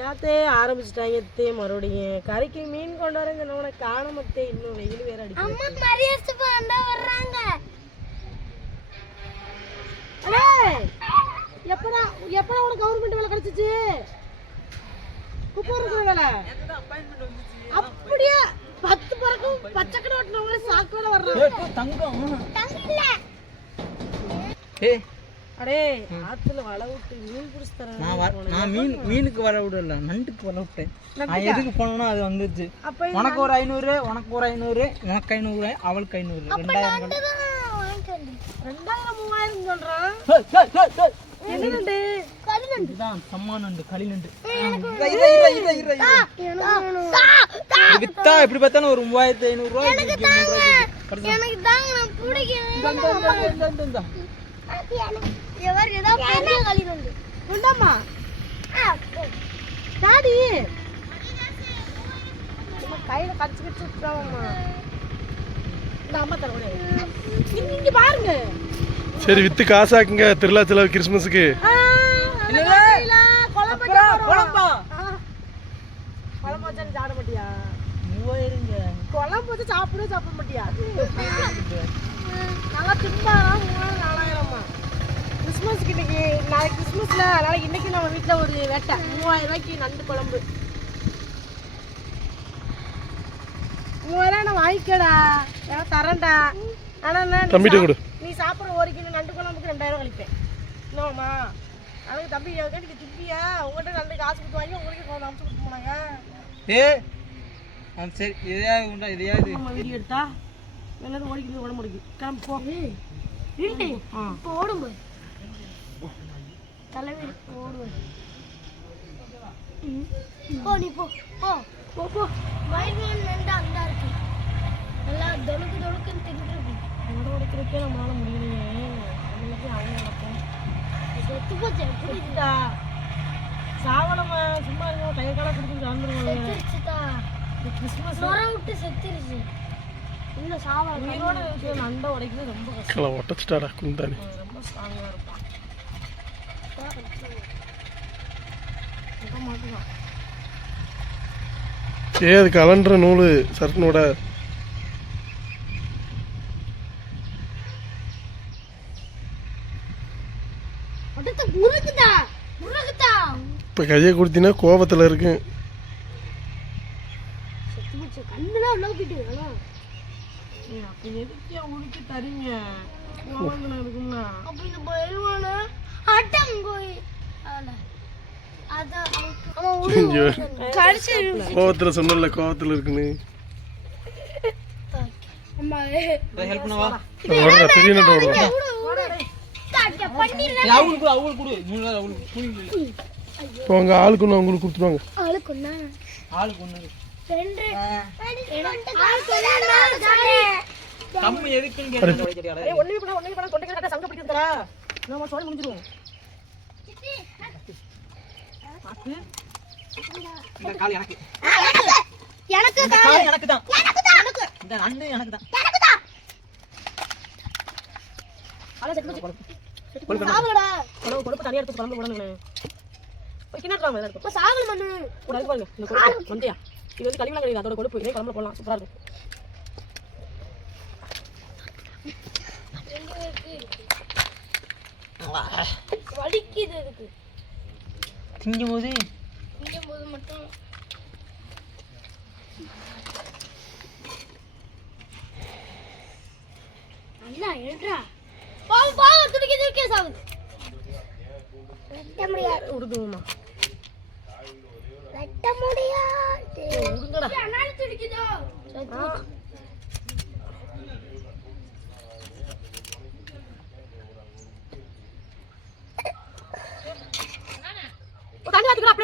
யாத்தே ஆரம்பிச்சிட்டாங்க தே மறுபடியும். கறிக்கு மீன் கொண்டு வரேங்க நம்ம காணமத்தே இன்னும் வெயில் வேற அடிக்கும் அம்மா மரியாதை வந்தா வர்றாங்க. எப்படா எப்படா உனக்கு கவர்மெண்ட் வேலை கிடைச்சிச்சு? குப்பை இருக்கிற வேலை? அப்படியே? பத்து பறக்கும் பச்சைக்கடை ஓட்டினவங்களே சாக்கு வேலை வர்றாங்க. தங்கம். தங்க இல்ல. ஏ அடே ஆத்துல வலை விட்டு மீன் பிடிச்சி தரேன். நான் வர நான் மீன் மீனுக்கு வர விடல நண்டுக்கு வர விட்டேன். நான் எதுக்கு போனோம்னா அது வந்துருச்சு. அப்ப உனக்கு ஒரு ஐநூறு உனக்கு ஒரு ஐநூறு உனக்கு ஐநூறு அவளுக்கு ஐநூறு ரெண்டாயிரம். ரெண்டாயிரம் மூவாயிரம் சொல்றான். எப்படி பார்த்தாலும் ஒரு மூவாயிரத்தி ஐநூறு ரூபாய் டாடி சும்மா கையில கடிச்சு கடிச்சு விட்டுறாமா இந்த அம்மா தர கூட இங்க இங்க பாருங்க சரி வித்து காசாக்குங்க திருவிழா செலவு கிறிஸ்மஸுக்கு குழம்பு வச்சு சாப்பிடவே சாப்பிட மாட்டியா நல்லா திம்பா மூணாயிரம் நாலாயிரமா கிறிஸ்மஸ்க்கு இன்னைக்கு நாளைக்கு கிறிஸ்மஸ்ல அதனால இன்னைக்கு நம்ம வீட்டில் ஒரு வேட்டை. மூவாயிரம் ரூபாய்க்கு நண்டு குழம்பு. மூவாயிரம் நான் வாங்கிக்கடா. ஏன்னா தரேன்டா. ஆனா என்ன, நீ தம்பிட்ட கொடு. நீ சாப்பிட்ற ஒரு கிலோ நண்டு குழம்புக்கு ரெண்டாயிரம் கழிப்பேன் என்னம்மா அதுக்கு தம்பி கேட்டு திப்பியா உங்கள்கிட்ட நண்டு காசு கொடுத்து வாங்கி உங்களுக்கு கொஞ்சம் அமுச்சு கொடுத்து போனாங்க. ஏ ஆ, சரி இதையாவது உண்டா இதையாவது வீடியோ எடுத்தா எல்லாரும் ஓடிக்கிறது உடம்பு முடிக்கும் கிளம்பு போ. ஆ இப்போ ஓடும்போது. தலைவி ஓடுவது போ நீ போ போ. போ போ. மயில்வான் நண்டு அந்த இருக்கு. நல்லா தொழுக்கு தொழுக்குன்னு தின்னுட்டு இருக்கு. உட உடைக்கிறதுக்கே நம்மளால முடியலையே. அவங்களுக்கு அவங்க நடக்கும். செத்து போச்சு எப்படி புரியுதா சாவணமா சும்மா இருக்க கை காலம் கொடுத்து கலந்துருவாங்க செத்துருச்சுதா கிறிஸ்மஸ் நுர விட்டு செத்துருச்சு. இல்ல சாவா உயிரோட நண்டை உடைக்கிறது ரொம்ப கஷ்டம். கிளா ஒட்டச்சிட்டாடா குந்தானி. ரொம்ப மாட்டுதான் ஏ அது கலன்ற நூல் முருகுதா? இப்போ கையை கொடுத்தீங்கன்னா கோபத்தில் இருக்கு. செத்து போச்சு. கண்ணுலாம் நோக்கிட்டு அதான் ஏய், அப்ப எதுக்கு உடுக்கி தரீங்க? வாங்கணும் இருக்கும்னா அப்ப இந்த கோவத்தில் சொன்னல கோவத்தில் இருக்குன்னு. உங்கள் ஆளுக்கு ஒன்று அவங்களுக்கு கொடுத்துருவாங்க ஆளுக்குண்ணா ஆளுக்கு ஒன்று ரெண்டு. ஆளுக்கு பண்ண ஒண்ணுமே பண்ண கொண்டை கரெக்டாக சங்க பிடிக்கிறதா நம்ம சொல்லி முடிஞ்சிருவோம் பாத்து இந்த கால் எனக்கு. எனக்கு கால். எனக்கு. தான் இந்த நண்டு எனக்கு தான் போச்சு. சாவலடா குழம்பு குழம்பு தனியாக எடுத்து குழம்பு உடனே போய் எதாவது இப்ப சாவல் மண்ணு. பாருங்க இந்த கொழுப்பு. வந்தியா இது வந்து கழிவுலாம் கிடையாது அதோட கொழுப்பு. இதே குழம்புல போடலாம். சூப்பராக இருக்கும். வலிக்குது. இருக்கு திங்கும் போது திங்கும் போது மட்டும். நல்லா எழுறா பாவு பாவு துடிக்க துடிக்க சாவுது. வெட்ட முடியாது. உடுதுமா வெட்ட முடியாது. உடுங்கடா. அனால துடிக்குதோ ஒரு தண்ணி ஆத்துக்கு அப்படியே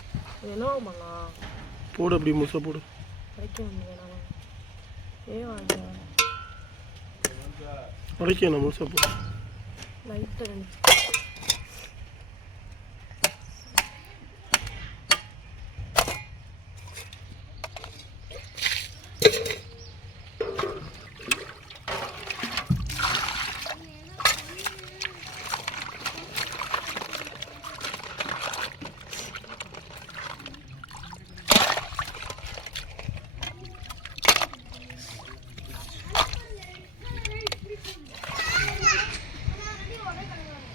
என்ன பண்ணலாம் போடு அப்படி முசை போடு. உடைக்கணும் முழுசா போடு லைட்டாக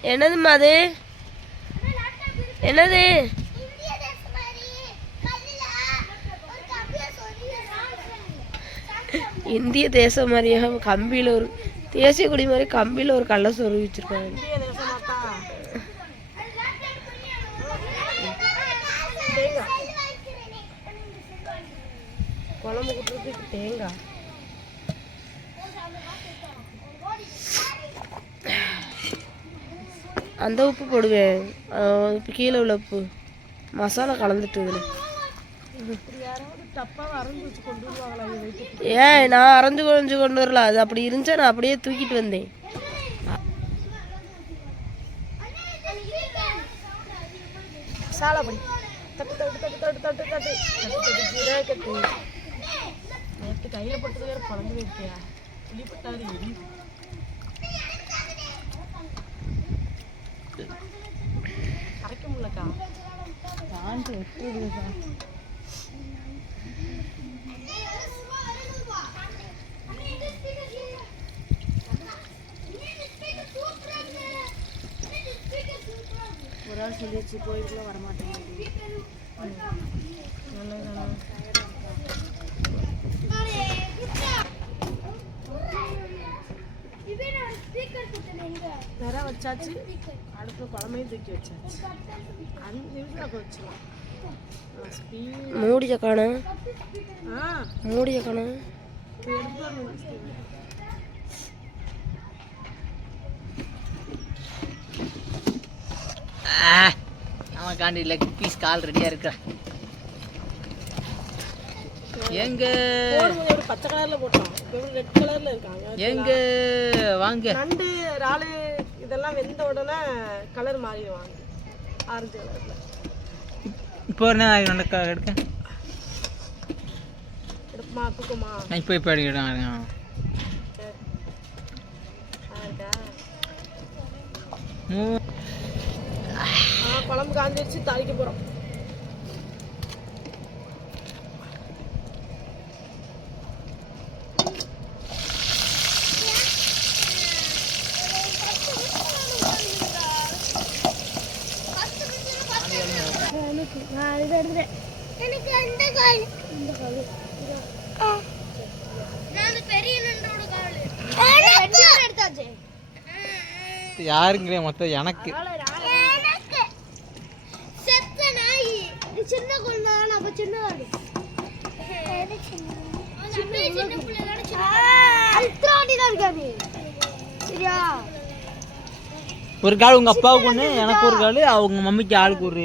ரெண்டு என்னதும்மா அது என்னது? இந்திய தேசம் மாதிரியா கம்பியில் ஒரு தேசிய கொடி மாதிரி கம்பியில் ஒரு கள்ள சொருவி வச்சிருக்காங்க. குழம்பு தேங்காய். அந்த உப்பு போடுவேன் இப்போ கீழே உள்ள உப்பு. மசாலா கலந்துட்டு ஏன் நான் அரைஞ்சு குறைஞ்சு கொண்டு வரல. அது அப்படி இருந்துச்சா நான் அப்படியே தூக்கிட்டு வந்தேன். மசாலா பொடி. தட்டு தட்டு தட்டு தட்டு இருக்கா ஆண்டு எட்டுதான் ஒரு ஆள் சொல்லிடுச்சு கோயிலுக்குள்ளே வரமாட்டேங்குது தர வச்சாச்சு. அடுப்பு குழம்பையும் தூக்கி வச்சாச்சு. மூடிய காணும் ஆ. மூடிய காணும் நமக்காண்டி லெக் பீஸ் கால் ரெடியாக இருக்கா. எங்க? பச்சை கலர்ல போட்டோம் ரெட் கலர்ல இருக்காங்க எங்க? வாங்க. நண்டு இறாலு இதெல்லாம் வெந்த உடனே கலர் மாறிடுவாங்க. ஆரஞ்சு கலர்ல இப்போ என்ன நடக்க எடுக்க. இப்போ இப்போ எடுக்கிறேன் குழம்பு காஞ்சிருச்சு தாளிக்க போகிறோம் போறோம் எனக்கு அந்த கால். இந்த கால். நான் பெரிய நண்டோட கால். எடுத்தாச்சு? யாருங்கிற மொத்தம் எனக்கு. எனக்கு. செத்த நாய். இது சின்ன குழந்தை தானே அப்ப சின்னதா இருக்கு சின்ன சின்ன பிள்ளை. தானே அல்ட்ராடி தான் இருக்காது சரியா? ஒரு கால் உங்க அப்பாவுக்கு ஒன்று எனக்கு ஒரு கால் அவங்க மம்மிக்கு ஆளுக்கு ஒரு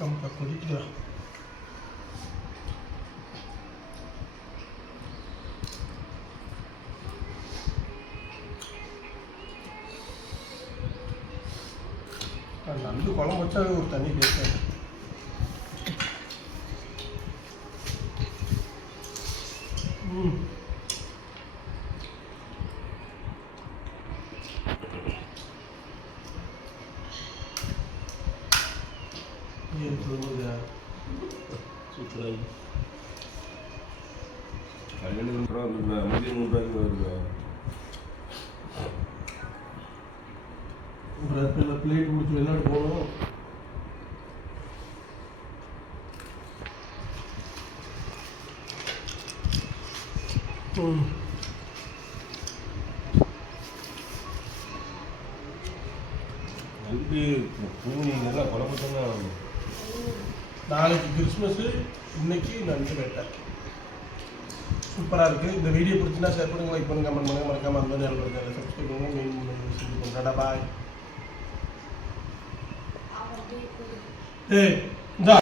comme la colite là. நண்டு குழம்பு வச்சா ஒரு தண்ணி டேஸ்டாக பன்னெண்டு ரூபா வந்துருந்தா நூற்றி நூறுரூவாய்க்கு வருதா பிளேட் முடிச்சு விளையாட போகணும் ம் பூனி நல்லா நாளைக்கு கிறிஸ்மஸ் இன்னைக்கு நன்றி வேட்டை சூப்பராக இருக்குது இந்த வீடியோ பிடிச்சினா ஷேர் பண்ணுங்க லைக் கமெண்ட் பண்ணுங்க. மறக்காம அந்த மாதிரி சப்ஸ்கிரைப் பண்ணுங்க மெயின் பண்ணுங்க பாய் இந்தா.